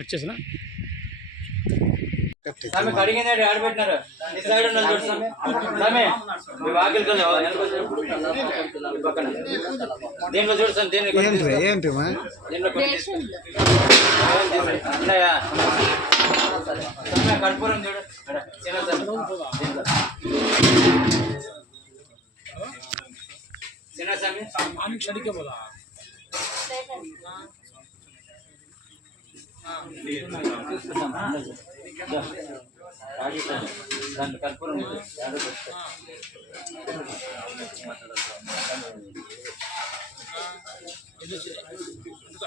వచ్చేసిన కడిగిన ఆడబెట్టినారు దీంట్లో చూస్తాను దీంట్లో అన్నయ్యా కర్పూరం చూడు చిన్న స్వామి క్షణికే బోలా దాంట్లో కర్పూరం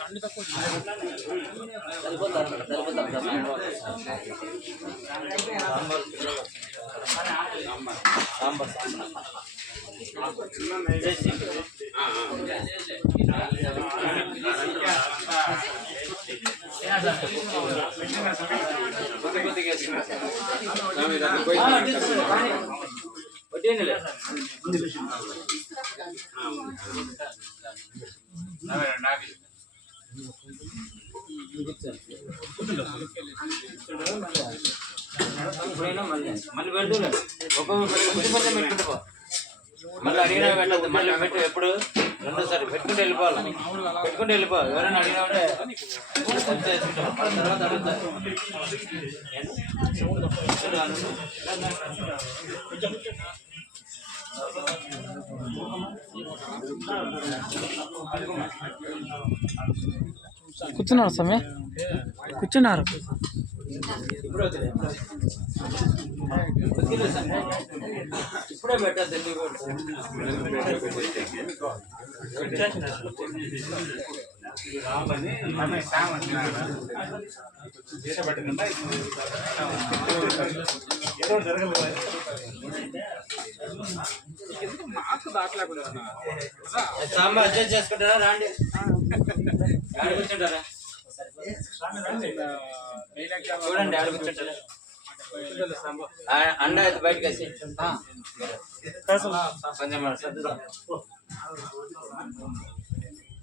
అన్ని తక్కువ సాంబార్ మళ్ళీ పెడుతూ ఒక్కొక్క కొంచెం పెట్టుకుంటా మళ్ళీ అడిగినా పెట్టద్దు మళ్ళీ పెట్టు ఎప్పుడు రెండోసారి పెట్టుకుంటే వెళ్ళిపోవాలి, పెట్టుకుంటూ వెళ్ళిపో. ఎవరైనా అడిగినా కూడా హెల్ప్ చేసుకుంటాం. వాళ్ళ తర్వాత అడుగుతారు. కూర్చున్నారు స్వామి, కూర్చున్నారు. ఇప్పుడే పెట్టద్దు. సాంబార్ అడ్జస్ట్ చేసుకుంటారా? రాండి, కూర్చుంటారా? చూడండి, ఆడ కూర్చుంటారా? అండ అయితే బయటకు వచ్చి కొంచెం సర్దుదా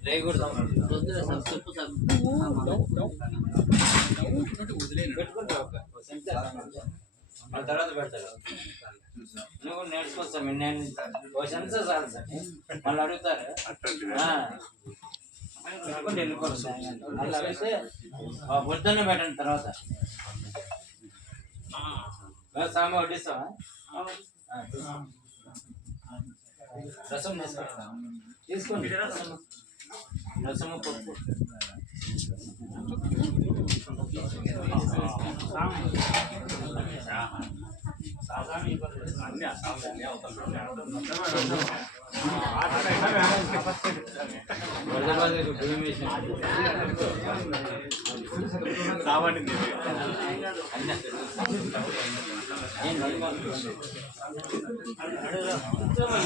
లేకూడదు. వాళ్ళ తర్వాత పెడతాడు. నువ్వు నేర్చుకోవచ్చా? నేను క్వశ్చన్స్ చాలు సార్, వాళ్ళు అడుగుతారు. వెళ్ళిపోవాలి. వాళ్ళు అడిగితే పొద్దున్నే పెట్టండి. తర్వాత సాంబార్ వడ్డిస్తావా? రసం తీసుకోండి. రసము పప్పు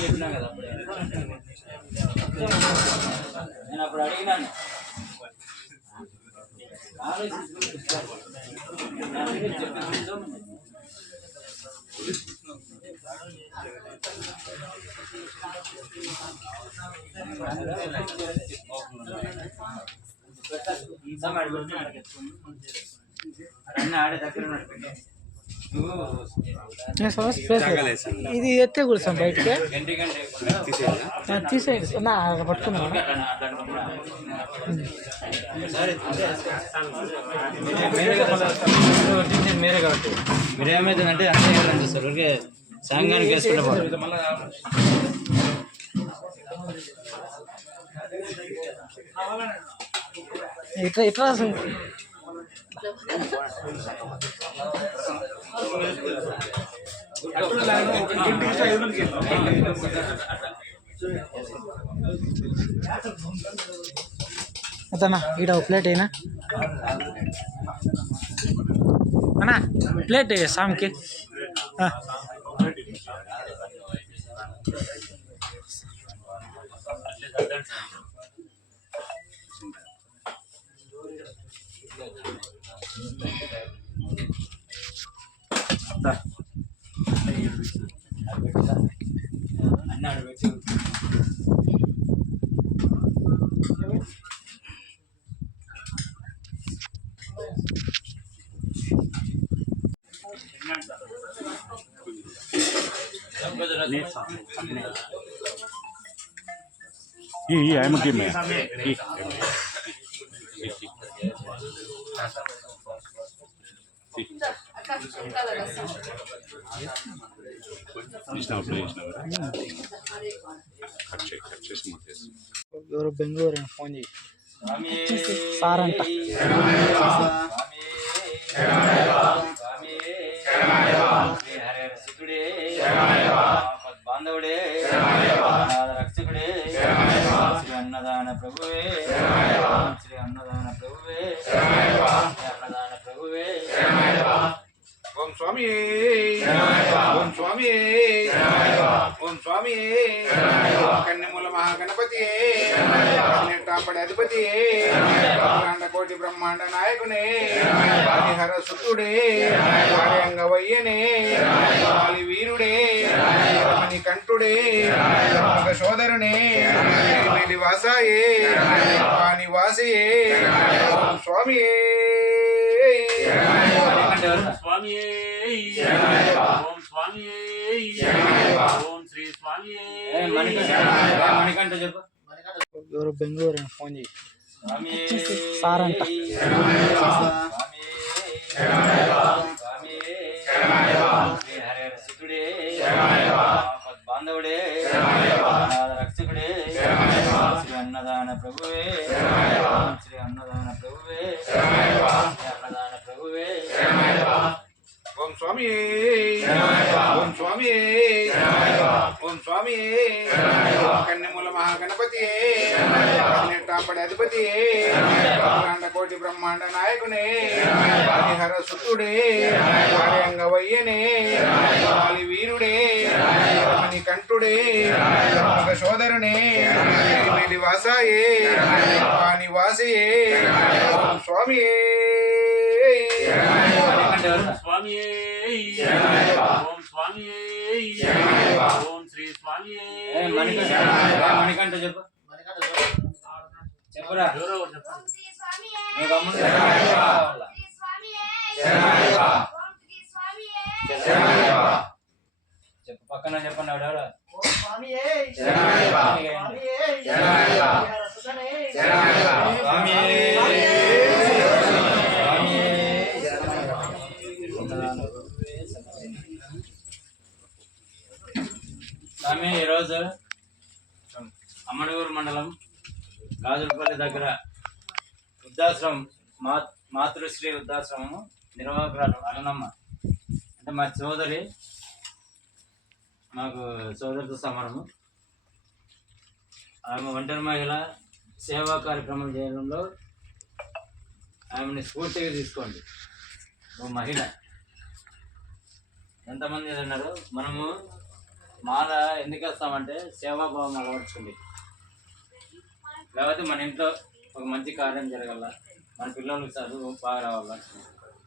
చెప్పినా కదా. నేను అప్పుడు అడిగినాను, ఆడే దగ్గర ఇది ఎత్తే కూర్చోం బయటకి తీసేయండి. పట్టుకున్నా మీరే కాబట్టి మీరేమైతుందంటే అన్నీ సార్ ఊరికే సాంగానికి వేసుకుంటే ఇట్లా ఇట్లా అతనా ఈడ ప్లేట్ అయినా అన్నా ప్లేట్ సామ్కి అన్నాడు పెట్టి ये आई मुझे में ఎవరు బెంగళూరు ఫోన్ చేసి సార్ అంట బాంధవుడే రక్షకుడే శ్రీ అన్నదాన ప్రభువే శ్రీ అన్నదాన ప్రభువే అన్నదాన ప్రభువే ఓం స్వామి ఓం స్వామి ఓం స్వామి కన్యమూల మహాగణపతి టాపడి అధిపతి బ్రహ్మాండ కోటి బ్రహ్మాండ నాయకునే హరిహర సుతుడే అంగవయ్యనే వీరుడే రమణి కంఠుడే సోదరునే వాసాయే వాసియే ఓం స్వామి स्वामी ओम स्वामी ओम श्री स्वामी मणिकंठ ఎవరు బెంగళూరు ఫోన్ చేసి స్వామి సార్ అంట. స్వామి స్వామి శ్రీ హరిహర సుతుడే బాంధవుడే రక్షకుడే శ్రీ అన్నదాన ప్రభువే శ్రీ అన్నదాన ప్రభువే అన్నదాన ప్రభువే ఓం స్వామి ఓం స్వామి ఓం స్వామి కన్యమూల మహాగణపతి పడినెట్టాపడి అధిపతి బ్రహ్మాండ కోటి బ్రహ్మాండ నాయకునే హరిహర సుతుడే వయ్యనే వాలి వీరుడే రమణి కంఠుడే మగ సోదరునే మేలి వాసాయే వాణి వాసియే ఓం స్వామి స్వామి ఓం స్వామి ఓం శ్రీ స్వామి మణికంఠ చెప్పు చెప్పురా ఎవరో ఒకరు చెప్పండి. నీకు అమ్ముడు చెప్పు పక్కన చెప్పండి ఆవిడ స్వామి ఈరోజు అమ్మడూరు మండలం గాజులపల్లి దగ్గర వృద్ధాశ్రమం మాతృశ్రీ వృద్ధాశ్రమము నిర్వాహకురాలు అరుణమ్మ అంటే మా సోదరి, మాకు సోదరితో సమానము. ఆమె ఒంటరి మహిళ సేవా కార్యక్రమం చేయడంలో ఆమెని స్ఫూర్తిగా తీసుకోండి. ఓ మహిళ ఎంతమంది అన్నారు, మనము మాల ఎందుకు వేస్తామంటే సేవాభావం అలవర్చుకుంది. లేకపోతే మన ఇంట్లో ఒక మంచి కార్యం జరగాల, మన పిల్లలకు చదువు బాగా రావాలా,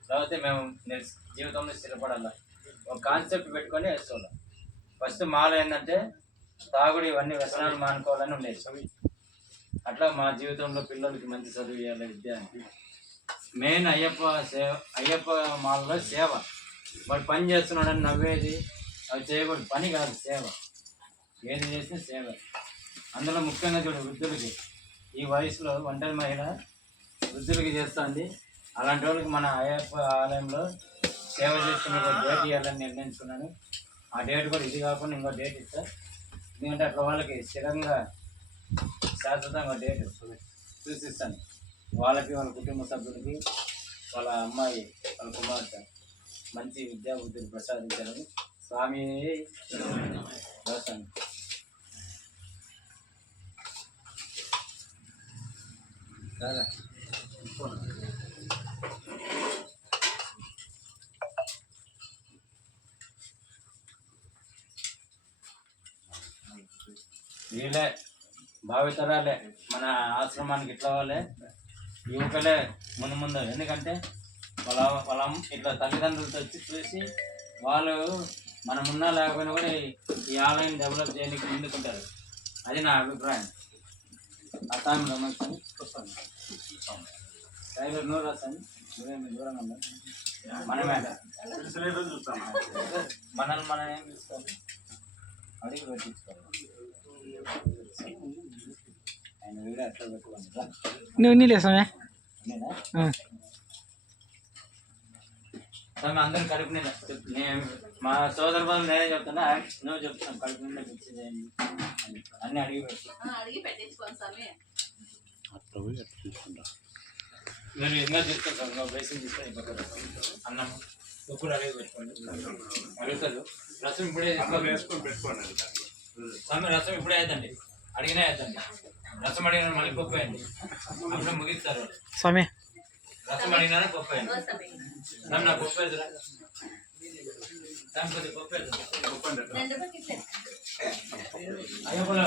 లేకపోతే మేము జీవితంలో స్థిరపడాలా, ఒక కాన్సెప్ట్ పెట్టుకొని వేసుకోవాలి. ఫస్ట్ మాల ఏంటంటే తాగుడు ఇవన్నీ వ్యసనాలు మానుకోవాలని ఉండేది. అట్లా మా జీవితంలో పిల్లలకి మంచి చదువు ఇవ్వాలి, విద్య. మెయిన్ అయ్యప్ప మాలలో సేవ. వాడు పని చేస్తున్నాడని నవ్వేది అవి చేయకూడదు, పని కాదు సేవ. ఏది చేసినా సేవ. అందులో ముఖ్యంగా చూడు, వృద్ధులకి ఈ వయసులో ఒంటరి మహిళ వృద్ధులకి చేస్తుంది. అలాంటి వాళ్ళకి మన అయ్యప్ప ఆలయంలో సేవ చేసుకునే ఒక డేట్ ఇవ్వాలని నిర్ణయించుకున్నాను. ఆ డేట్ కూడా ఇది కాకుండా ఇంకో డేట్ ఇస్తా. ఎందుకంటే అట్లా వాళ్ళకి స్థిరంగా శాశ్వతంగా డేట్ చూసిస్తాను. వాళ్ళకి, వాళ్ళ కుటుంబ సభ్యులకి, వాళ్ళ అమ్మాయి, వాళ్ళ కుమార్తె మంచి విద్యా బుద్ధులు ప్రసాదించాలని స్వామి రాస్తాను. సరే వీళ్ళే భావితరాలే మన ఆశ్రమానికి ఇట్లా వాళ్ళే యువకులే ముందు. ఎందుకంటే వాళ్ళ ఇట్లా తల్లిదండ్రులతో వచ్చి చూసి వాళ్ళు మనమున్నా లేకపోయినా కూడా ఈ ఆలయం డెవలప్ చేయడానికి ముందుకుంటారు. అది నా అభిప్రాయం. అసాయం రమణి చూస్తాను డ్రైవర్ నూరు రాస్తాను. నువ్వేమి దూరంగా ఉన్నా మనమే మనల్ని మనం ఏం తీసుకోవాలి, అడిగి పెట్టించుకోవాలి. ఆయన వీడియో అట్లా పెట్టుకోండి. నువ్వు నీలేసామే అందరూ కడుపు నిండా నేను మా సోదరు బంధువులు నేనే చెప్తున్నా, నువ్వు చెప్తున్నాను కడుపు నిండా పిచ్చి చేయండి అన్నీ అడిగి మీరు ఇంకా తీసుకుంటారు. బేసిన్ తీసుకొని అన్నం ఉప్పుడు అడిగి పెట్టుకోండి. అడుగుతారు రసం ఇప్పుడే పెట్టుకోండి. స్వామి రసం ఇప్పుడే అవుతండి, అడిగినా అవుతండి. రసం అడిగిన మళ్ళీ పప్పు అయ్యండి, అప్పుడు ముగిస్తారు. స్వామి రసం అడిగినా పప్పు అయ్యండి. నా పప్పు వేదురా, కొద్ది పప్పు వేదు అయ్యప్పలో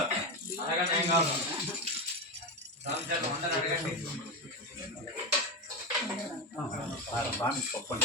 అడగండి, ఏం కావాలి సంవత్సరాలు వంటలు అడగండి. పప్పు